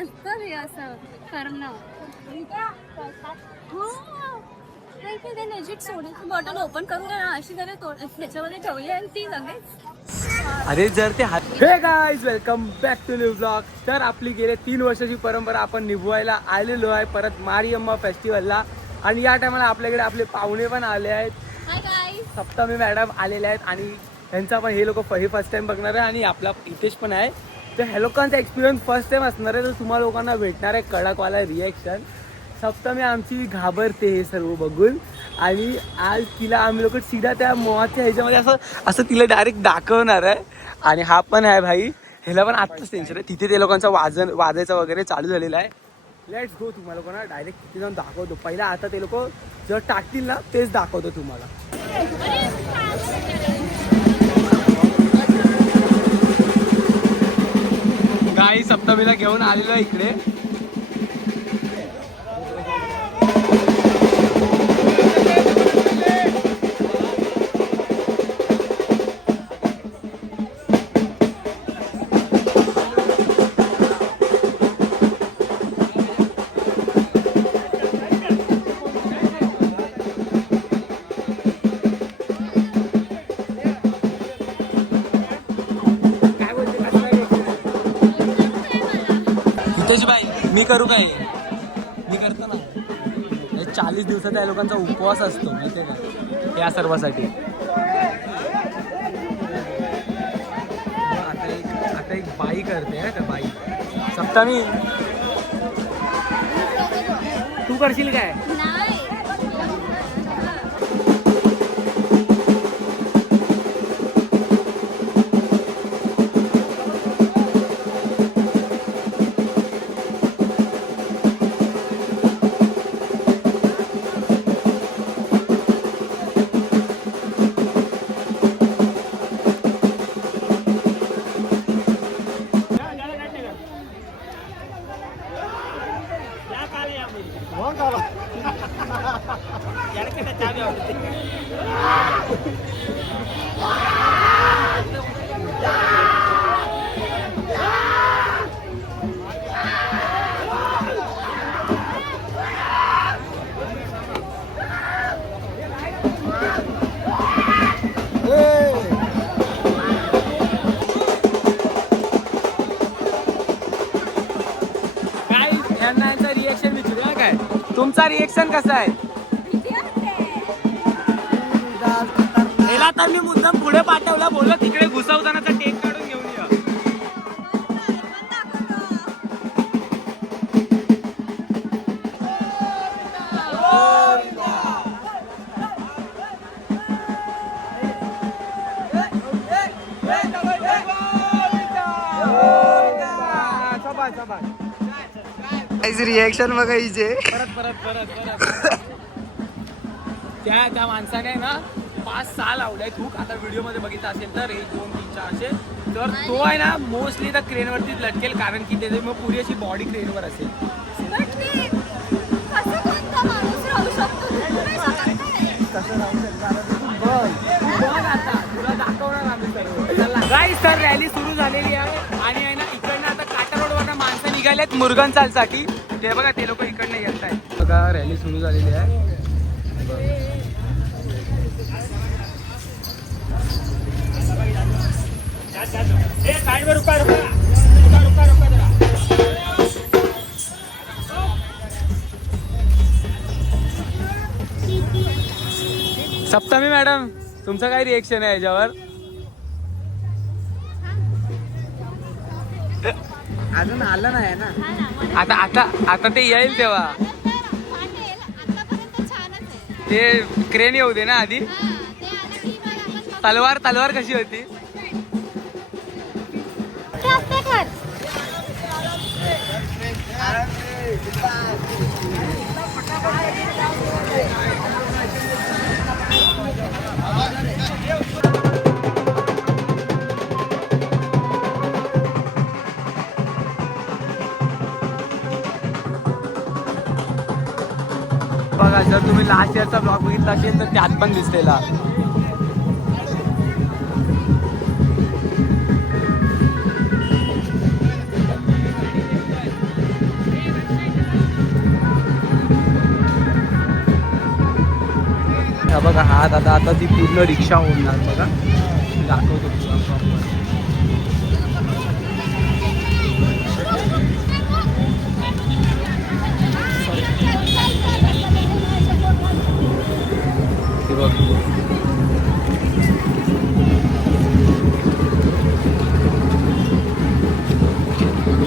नसतं हे असं करणं. हो. नाही की ते लेजिट सोड्याची बॉटल ओपन करून अशी जरा त्याच्यामध्ये ठेवली आणि ती लगेच. अरे जर ते हे guys welcome back to new blog. तर आपली गेले 3 वर्षाची परंपरा आपण निभवायला आलेलो आहे परत मारियम्मा फेस्टिवलला. आणि या टायमाला आपल्याकडे आपले पाहुणे पण आले आहेत. सप्तमी मॅडम आलेल्या आहेत आणि त्यांचा पण हे लोक हे फर्स्ट टाइम बघणार आहे आणि आपला इथेच पण आहे. तर ह्या लोकांचा एक्सपिरियन्स फर्स्ट टाइम असणार आहे. तर तुम्हाला लोकांना भेटणार आहे कडकवाला रिॲक्शन. सप्तमी आमची घाबरते हे सर्व बघून आणि आज तिला आम्ही लोक सीधा त्या मोहाच्या ह्याच्यामध्ये असं तिला डायरेक्ट दाखवणार आहे. आणि हा पण आहे भाई, ह्याला पण आत्ताच टेन्शन आहे. तिथे ते लोकांचा वाजायचं वगैरे चालू झालेला आहे. लेट्स गो, तुम्हाला लोकांना डायरेक्ट तिथे जाऊन दाखवतो. पहिला आता ते लोक जर टाकतील ना तेच दाखवतो तुम्हाला. काही सप्तमीला घेऊन आलेलो आहे इकडे. मी करू काय? मी करतो ना. 40 दिवसाचा या लोकांचा उपवास असतो माहिती आहे का या सर्वासाठी. आता एक बाई करते का बाई. सप्तमी तू करशील काय? रिएक्शन विचारूया काय? तुमचा रिएक्शन कसा आहे? तर मी मुद्दाम पुढे पाठवला, बोललो तिकडे घुसवतानाचा टेक काढून घेऊन या. रिएक्शन बघा हिचे. परत त्या माणसाने ना 5-6 लावले खूप. आता व्हिडिओ मध्ये बघितलं असेल तर 1, 2, 3, 4 असे. तर तो आहे ना मोस्टली त्या क्रेनवरतीच लटकेल कारण की त्याची मग पुरी अशी बॉडी क्रेनवर असेल. तुला दाखवणार आम्ही सर्व. गाईस तर रॅली सुरू झालेली आहे आणि आहे ना इकडनं आता काटा रोडवरनं माणसं निघाले आहेत मुरगन चालसाठी. ते बघा ते लोक इकडनं येत आहेत. बघा रॅली सुरू झालेली आहे. सप्तमी मॅडम तुमचं काय रिएक्शन आहे याच्यावर? अजून आलं नाही ना. आता ते येईल तेव्हा. ते क्रेन येऊ दे ना आधी. तलवार कशी होती? बघा जर तुम्ही लास्ट इयरचा ब्लॉग बघितला असेल तर त्यात पण दिसलेला. बघा हा दादा आता ती पूर्ण रिक्षा होणार बघा, दाखवतो तुला प्रॉपर. ते बघ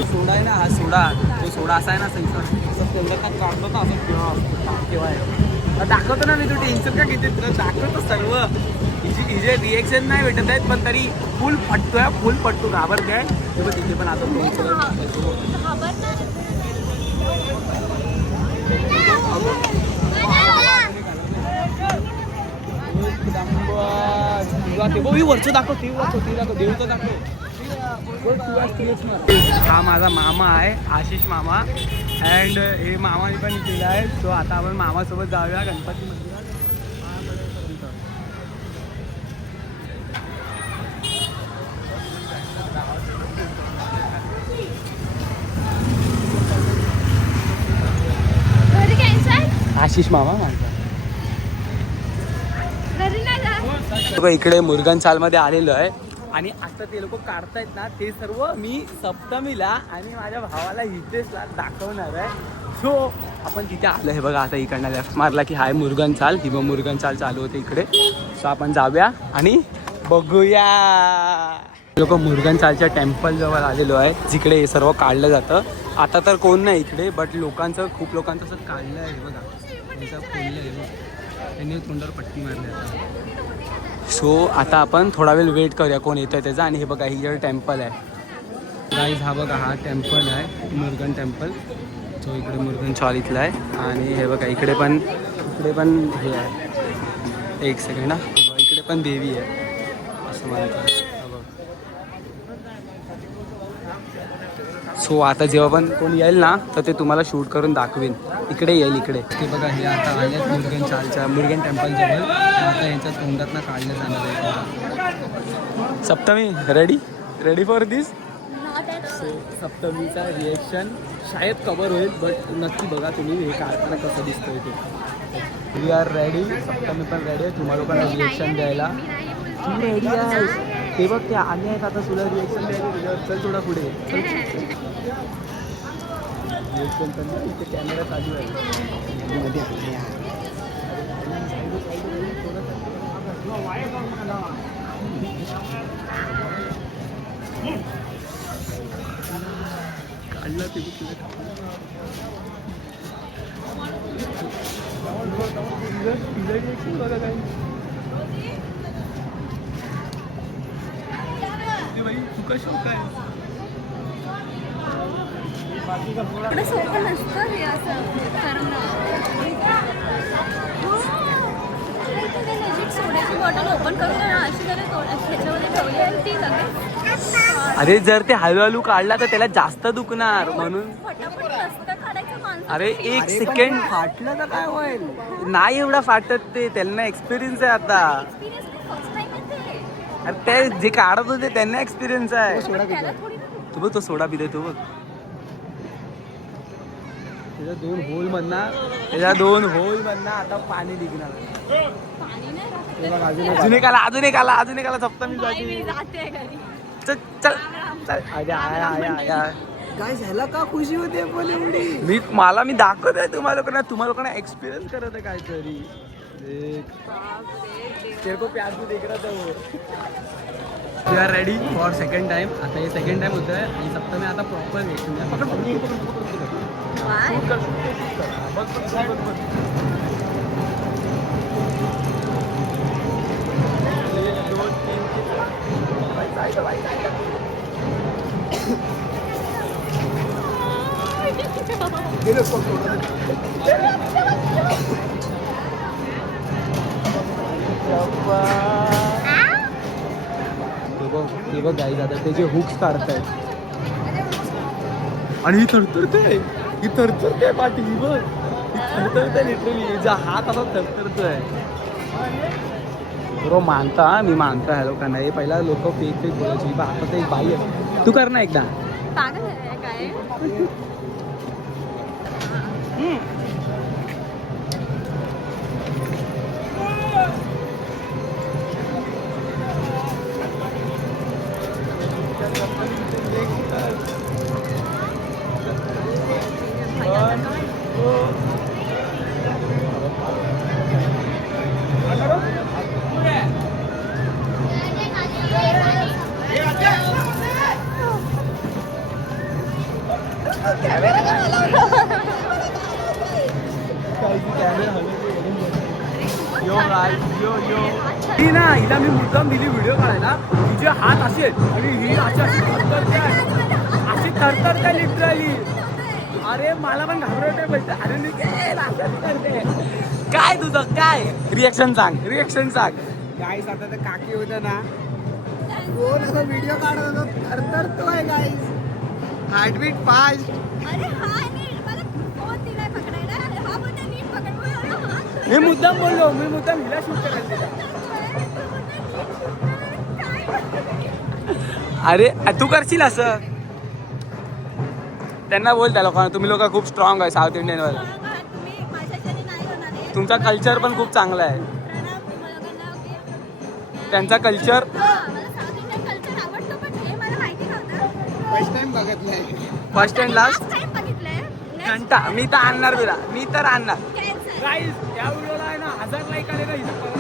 सोडा आहे ना, हा सोडा, तो सोडा असा आहे ना सैसा, असं तेवढं का काढतो ना, असं केव्हा आहे दाखवतो ना मी, तू टेन्शन का घेते, तुला दाखवतो सर्व. हिचे रिएक्शन नाही भेटत आहेत पण तरी फुल फटतोय, फुल फटतो, घाबरते आहे तिथे पण आता वरचं दाखव, ते दाखव, देवचं दाखव. हा माझा मामा आहे, आशिष मामा, अँड हे मामाने पण केलं आहे. सो आता आपण मामासोबत जाऊया गणपती मंदिरात. आशिष मामा माझा इकडे मुरगन चालमध्ये आलेलो आहे आणि आता ते लोक काढतायत ना, ते सर्व मी सप्तमीला आणि माझ्या भावाला हितेशला दाखवणार आहे. सो आपण तिथे आलो आहे बघा, आता इकडनं लेफ्ट मारला की हाय मुरगन चाल, किंवा मुरगन चाल चालू होते इकडे. सो आपण जाऊया आणि बघूया. लोक मुरगन चालच्या टेम्पल जवळ आलेलो आहे, जिकडे हे सर्व काढलं जातं. आता तर कोण नाही इकडे, बट लोकांचं, खूप लोकांचं असं काढलं आहे बघा, खोललं आहे बघ, त्यांनी तोंडावर पट्टी मारली आता. सो आता आपण थोडा वेळ वेट करूया कोण येतं त्याचा. आणि हे बघा ही टेम्पल आहे गाईज, हा बघा हा टेम्पल आहे मुरगन टेम्पल. सो इकडे मुरगन चाल इथला आहे आणि हे बघा इकडे पण हे आहे, एक सेकंड ना, इकडे पण देवी आहे असं म्हणतात. सो आता जेव्हा पण कोण येईल ना तर ते तुम्हाला शूट करून दाखवेन, इकडे येईल इकडे. ते बघा हे आता आले मुरगन चालच्या मुरगन टेम्पल जवळ. आता यांच्या तोंडात ना काढलं जाणार आहे. Saptami ready for this. So सप्तमीचा रिएक्शन शायद कवर होईल, बट नक्की बघा तुम्ही हे काढताना कसं दिसतंय ते. वी आर रेडी, सप्तमी पण रेडी आहे तुम्हाला लोकांना रिएक्शन द्यायला. तू रेडी आहे ते बघ, ते आले आहेत आता तुला रिएक्शन द्यायला. चल थोडा पुढे चल. रिएक्शन पण इथे कॅमेरा चालू आहे मध्ये. काढला ते बघा काय तुका शोक आहे. सोपं नसतं हे असं करणं. सोड्याची बॉटल ओपन करून अशी जरा ह्याच्यामध्ये ठेवली आणि ती लगेच. अरे जर ते हळूहळू काढला तर त्याला जास्त दुखणार म्हणून. फटाफट रस्ता काढायचं माणूस. अरे एक सेकंड फाटलं तर काय होईल, नाही एवढा फाटत ते, त्यांना एक्सपिरियन्स आहे आता. अरे ते जे काढत होते त्यांना एक्सपिरियन्स आहे. तू बघ तो सोडा पिते, तू बघ त्याच्या दोन होल मधना आता पाणी निघणार. अजून एक आला सप्तमी चल चल चल. काय झालं का खुशी होते पण एवढी. मी दाखवत आहे तुम्हाला लोकांना एक्सपिरियन्स करत आहे काहीतरी. तेरे को प्यार भी देख रहा था वो. We are ready for second time. आता हे सेकंड टाइम होतं आहे आणि सप्तमी आता प्रॉपर ते बघ गाईज आता त्याचे हुक्स काढतायत आणि ही थरथरते पाठी. ही बघ थरथरते लिटरली, हिचा हात असा थरथरतोय. बरो मी मानता ह्या लोकांना. हे पहिला लोक फेक बोलायची, आता तर एक बाई आहे. तू कर ना एकदा. काय यो गाईज यो यो ही ना हिला मी मुद्दाम दिली व्हिडिओ काढायला. तिचे हात असे आणि ही अशी थरथरते अशी थरथरते लिटरली. अरे मला पण घाबरवते बोलते. अरे मी करते काय तुझं काय रिएक्शन सांग रिएक्शन सांग. गाईस आता ते काकी होतं ना कोण असं व्हिडिओ काढत होतो थरथरतोय गाईस. Heartbeat fast. अरे हा नीट मला फोन दिलाय पकडायला. हा बोलतो नीट पकड. मी मुद्दाम बोललो मी मुद्दाम हिला शूट करायला. अरे तू करशील असं. त्यांना बोल त्या लोकांना तुम्ही लोक खूप स्ट्रॉंग आहे साऊथ इंडियन वर. तुम्ही माझ्याच्याने नाही होणार आहे. तुमचा कल्चर पण खूप चांगला आहे. प्रणाम तुम्हाला ओके. त्यांचा कल्चर मला साऊथ इंडियन कल्चर आवडतो पण हे मला माहिती नव्हतं. फर्स्ट टाइम बघितलंय. फर्स्ट अँड लास्ट टाइम बघितलंय. घंटा मी तर आणणार तुला मी तर आणणार. कॅन्सर. गाईज या व्हिडिओला आहे ना 1000 लाईक आले ना इथं